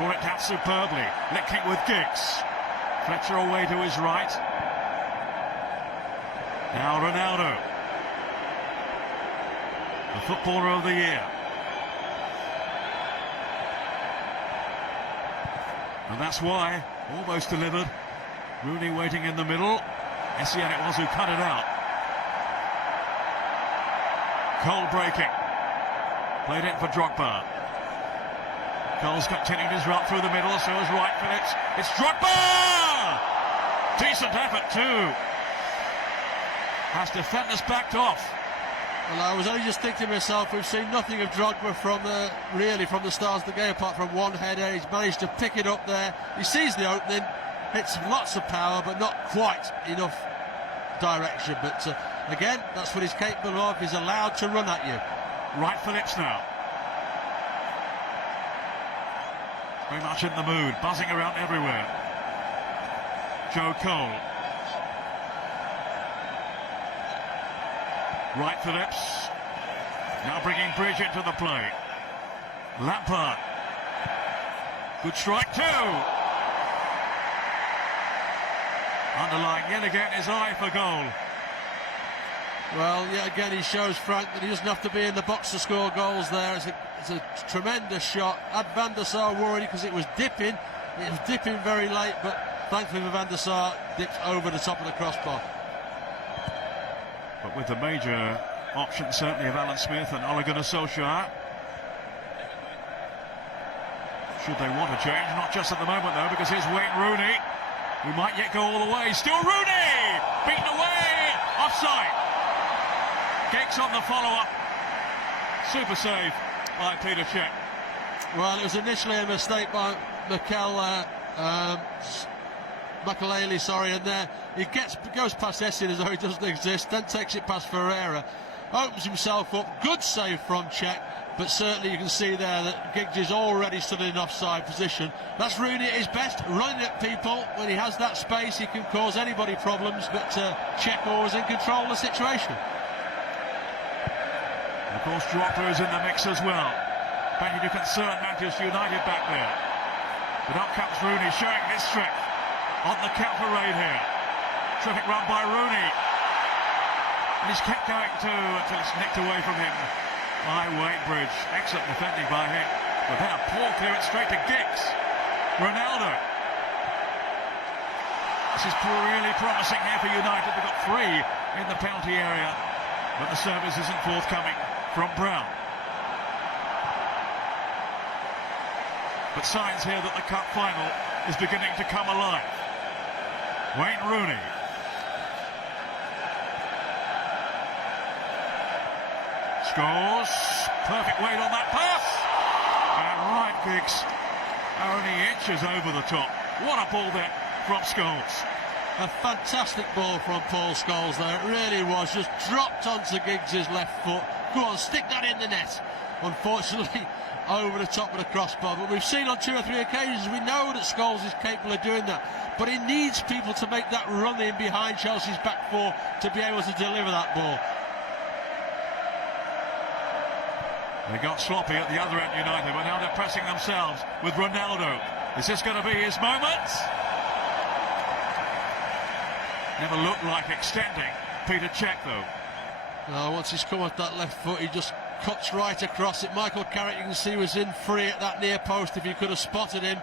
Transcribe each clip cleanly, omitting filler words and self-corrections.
Brought it down superbly, linking with Giggs. Fletcher away to his right. Now Ronaldo, the footballer of the year. And that's why, almost delivered. Rooney waiting in the middle. Essien it was who cut it out. Cole breaking. Played it for Drogba. Cole's continued his route through the middle, so is Wright Phillips. It's Drogba! Decent effort too. Has defenders backed off. Well, I was only just thinking to myself, we've seen nothing of Drogba from the stars of the game, apart from one header. He's managed to pick it up there. He sees the opening, hits lots of power, but not quite enough direction. But again, that's what he's capable of. He's allowed to run at you. Wright Phillips now. Very much in the mood, buzzing around everywhere. Joe Cole. Wright Phillips. Now bringing Bridge into the play. Lampard. Good strike too. Underlying yet again his eye for goal. Well, yet again he shows Frank that he doesn't have to be in the box to score goals there. It's a tremendous shot. Had Van der Sar worried because it was dipping. It was dipping very late, but thankfully Van der Sar dipped over the top of the crossbar. But with the major options certainly of Alan Smith and Ole Gunnar Solskjaer, should they want to change, not just at the moment though, because here's Wayne Rooney, who might yet go all the way. Still Rooney! Beaten away! Offside! Giggs on the follow-up. Super save by Peter Cech. Well, it was initially a mistake by Makelele, and there he goes past Essien as though he doesn't exist, then takes it past Ferreira, opens himself up. Good save from Cech, but certainly you can see there that Giggs is already stood in offside position. That's Rooney at his best, running at people. When he has that space, he can cause anybody problems, but Cech always in control of the situation. And of course, Drogba is in the mix as well. Plenty to concern Manchester United back there. But up comes Rooney, showing his strength on the counter raid here. Terrific run by Rooney. And he's kept going too until it's nicked away from him by Wayne Bridge. Excellent defending by him. But then a poor clearance straight to Giggs. Ronaldo. This is really promising here for United. They've got 3 in the penalty area, but the service isn't forthcoming from Brown. But signs here that the cup final is beginning to come alive. Wayne Rooney. Scores. Perfect weight on that pass. And Ryan Giggs only inches over the top. What a ball there from Scholes. A fantastic ball from Paul Scholes there. It really was. Just dropped onto Giggs' left foot. Go on, stick that in the net. Unfortunately, over the top of the crossbar. But we've seen on 2 or 3 occasions, we know that Scholes is capable of doing that. But he needs people to make that run in behind Chelsea's back 4 to be able to deliver that ball. They got sloppy at the other end, United, but now they're pressing themselves with Ronaldo. Is this going to be his moment? Never looked like extending Peter Cech, though. Once he's come off that left foot, he just cuts right across it. Michael Carrick, you can see, was in free at that near post. If you could have spotted him,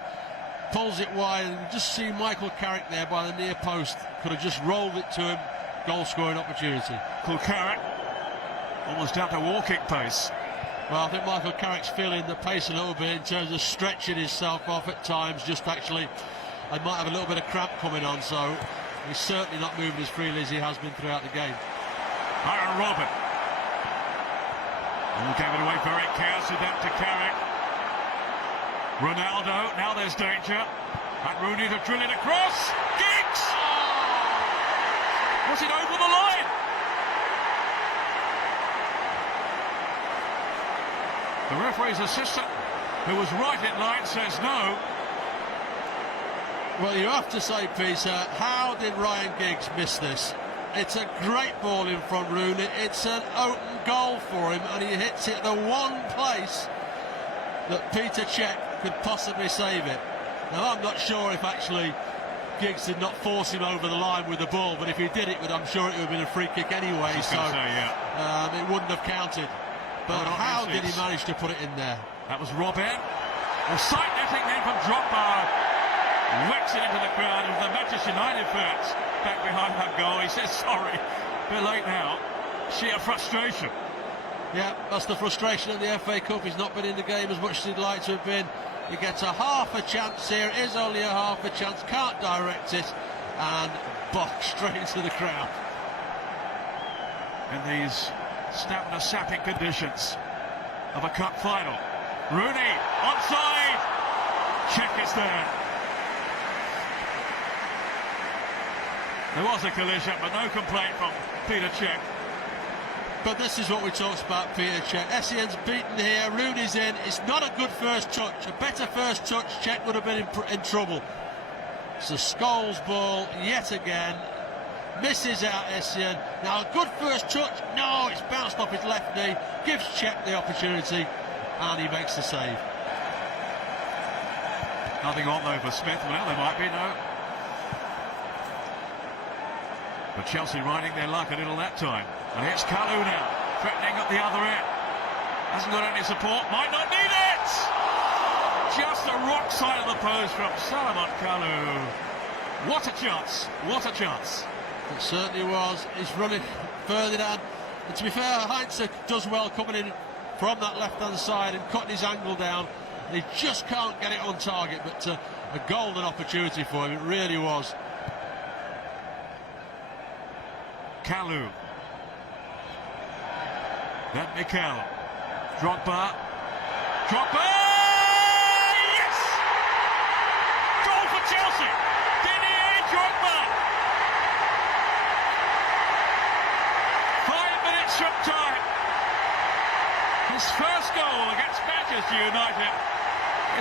pulls it wide, and you just see Michael Carrick there by the near post. Could have just rolled it to him. Goal-scoring opportunity. Michael Carrick, almost down to walking pace. Well, I think Michael Carrick's feeling the pace a little bit in terms of stretching himself off at times. Just actually, I might have a little bit of cramp coming on, so he's certainly not moving as freely as he has been throughout the game. Aaron Robben. Oh, gave it away very carelessly then to Carrick. Ronaldo, now there's danger. And Rooney to drill it across. Giggs! Was it over the line? The referee's assistant, who was right in line, says no. Well, you have to say, Peter, how did Ryan Giggs miss this? It's a great ball in front, Rooney. It's an open goal for him, and he hits it the one place that Peter Cech could possibly save it. Now, I'm not sure if actually Giggs did not force him over the line with the ball, but if he did it, I'm sure it would have been a free kick anyway, so it wouldn't have counted. But how did he manage to put it in there? That was Robin. Well, side netting then from Drogba. Whacks it into the crowd of the Manchester United fans back behind that goal. He says sorry. A bit late now. Sheer frustration. Yeah, that's the frustration of the FA Cup. He's not been in the game as much as he'd like to have been. He gets a half a chance here. It is only a half a chance. Can't direct it. And box straight into the crowd. In these stamina-sapping conditions of a cup final. Rooney, onside. Check is there. There was a collision, but no complaint from Peter Cech. But this is what we talked about, Peter Cech. Essien's beaten here, Rooney's in. It's not a good first touch. A better first touch, Cech would have been in trouble. It's a Scholes ball yet again. Misses out Essien. Now a good first touch. No, it's bounced off his left knee. Gives Cech the opportunity, and he makes the save. Nothing on though for Smith. Well, there might be, no. But Chelsea riding their luck a little that time. And here's Kalou now, threatening at the other end. Hasn't got any support, might not need it! Just the rock side of the post from Salomon Kalou. What a chance, what a chance. It certainly was. He's running further down. And to be fair, Heinze does well coming in from that left-hand side and cutting his angle down. And he just can't get it on target, but a golden opportunity for him, it really was. Kalou. Then Mikel. Drogba. Drogba! Yes! Goal for Chelsea! Didier Drogba! 5 minutes from time. His first goal against Manchester United.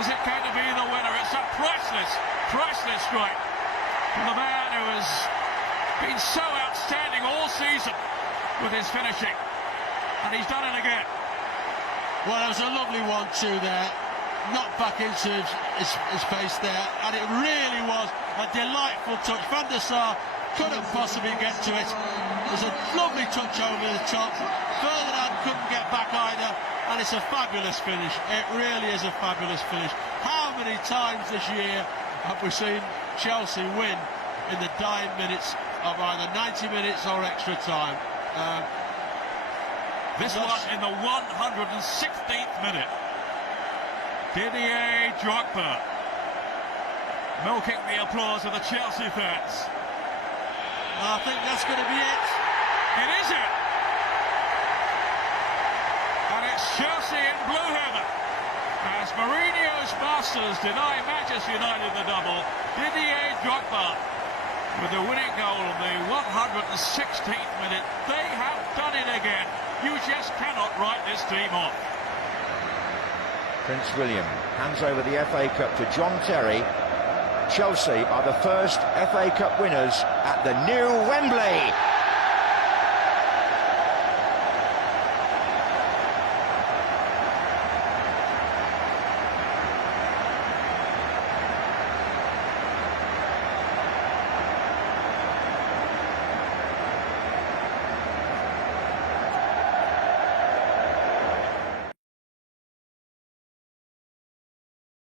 Is it going to be the winner? It's a priceless strike from the man who has been so outstanding all season with his finishing, and he's done it again. Well, it was a lovely 1-2 there, knocked back into his face there, and it really was a delightful touch. Van der Sar couldn't possibly get to it. It was a lovely touch over the top. Ferdinand couldn't get back either, and it's a fabulous finish. It really is a fabulous finish. How many times this year have we seen Chelsea win in the dying minutes of either 90 minutes or extra time? This one in the 116th minute. Didier Drogba milking the applause of the Chelsea fans. I think that's going to be it. It is it. And it's Chelsea in blue heaven. As Mourinho's masters deny Manchester United the double, Didier Drogba with the winning goal in the 116th minute. They have done it again. You just cannot write this team off. Prince William hands over the FA Cup to John Terry. Chelsea are the first FA Cup winners at the new Wembley.